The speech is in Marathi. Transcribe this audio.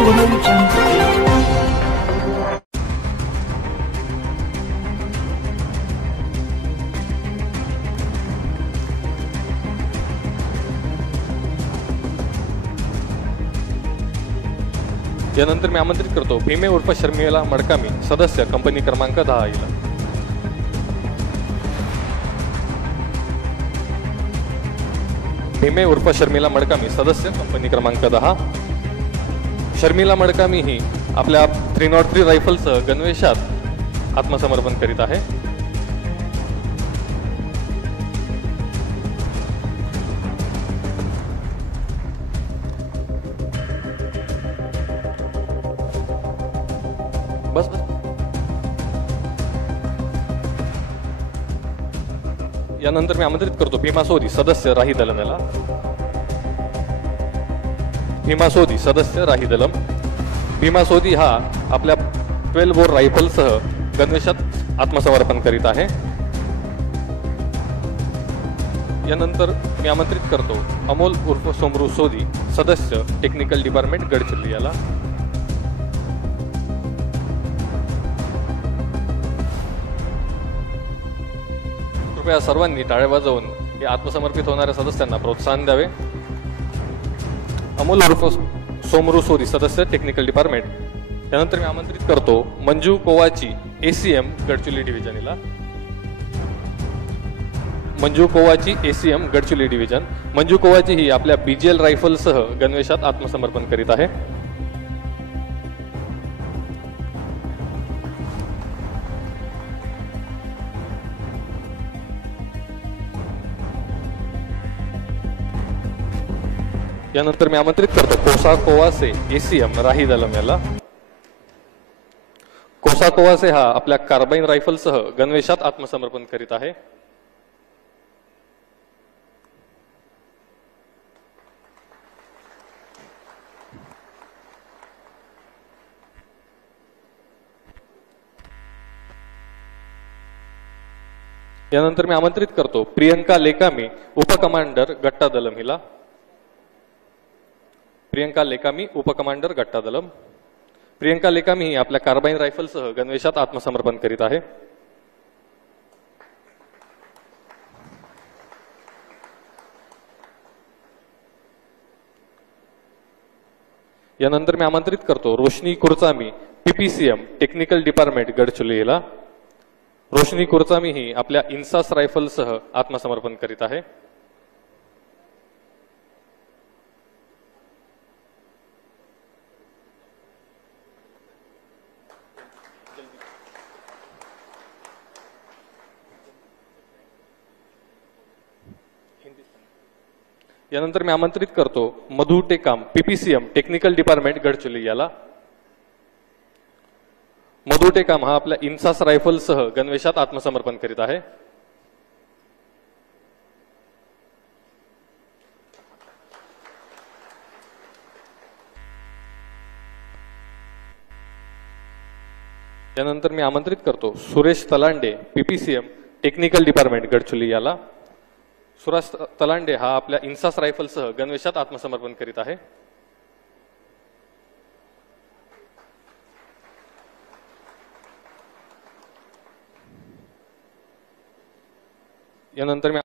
Audio Jungle. यानंतर मी आमंत्रित करतो भीमे उर्फ शर्मिला मडकामी, सदस्य कंपनी क्रमांक 10 हिला. भीमे उर्फ शर्मिला मडकामी, सदस्य कंपनी क्रमांक 10. शर्मिला मडकामी ही आपल्या 303 रायफलसह गणवेशात आत्मसमर्पण करीत आहे. बस बस. यानंतर मी आमंत्रित करतो भीमा सोदी, सदस्य राही दलम याला. भीमा सोदी, सदस्य राही दलम. भीमा सोदी हा आपल्या 12 बोर रायफलसह गणवेशात आत्मसमर्पण करीत आहे. यानंतर मी आमंत्रित करतो अमोल उर्फ सोमरू सोदी, सदस्य टेक्निकल डिपार्टमेंट गडचिरोली याला. कृपया सर्वांनी टाळ्या वाजवून हे आत्मसमर्पित होणाऱ्या सदस्यांना प्रोत्साहन द्यावे. अमोल उर्फ सोमरू सोदी, सदस्य टेक्निकल डिपार्टमेंट. त्यानंतर मी आमंत्रित करतो मंजू कोवाची, ACM गडचिरोली डिव्हिजन हिला. Manju Kowachi, ACM Gadchiroli division. मंजू कोवाची ही आपल्या BGL रायफलसह गणवेशात आत्मसमर्पण करीत आहे. यानंतर मी आमंत्रित करतो कोसा कोवासे, ACM राही दलम याला. कोसा कोवासे हा आपल्या कार्बाइन रायफलसह गणवेशात आत्मसमर्पण करीत आहे. यानंतर मी आमंत्रित करतो प्रियंका लेकामी, उपकमांडर गट्टा दलम हिला. प्रियंका लेकामी, उपकमांडर गट्टा दलम. प्रियंका लेकामी ही आपल्या कार्बाइन रायफलसह गणवेशात आत्मसमर्पण करीत आहे. यानंतर मी आमंत्रित करतो रोशनी कुरचामी, PPCM टेक्निकल डिपार्टमेंट गडचिरोली हिला. रोशनी कुरचामी ही आपल्या इन्सास रायफलसह आत्मसमर्पण करीत आहे. यानंतर मी आमंत्रित करतो Madhu Tekam, PPCM technical department Gadchiroli याला. मधु टेकाम हा आपल्या इन्सास रायफलसह गणवेशात आत्मसमर्पण करीत आहे. यानंतर मी आमंत्रित करतो Suresh Talande, PPCM technical department Gadchiroli याला. सुरेश तलांडे हा आपल्या इन्सास रायफलसह गणवेशात आत्मसमर्पण करीत आहे. यानंतर मी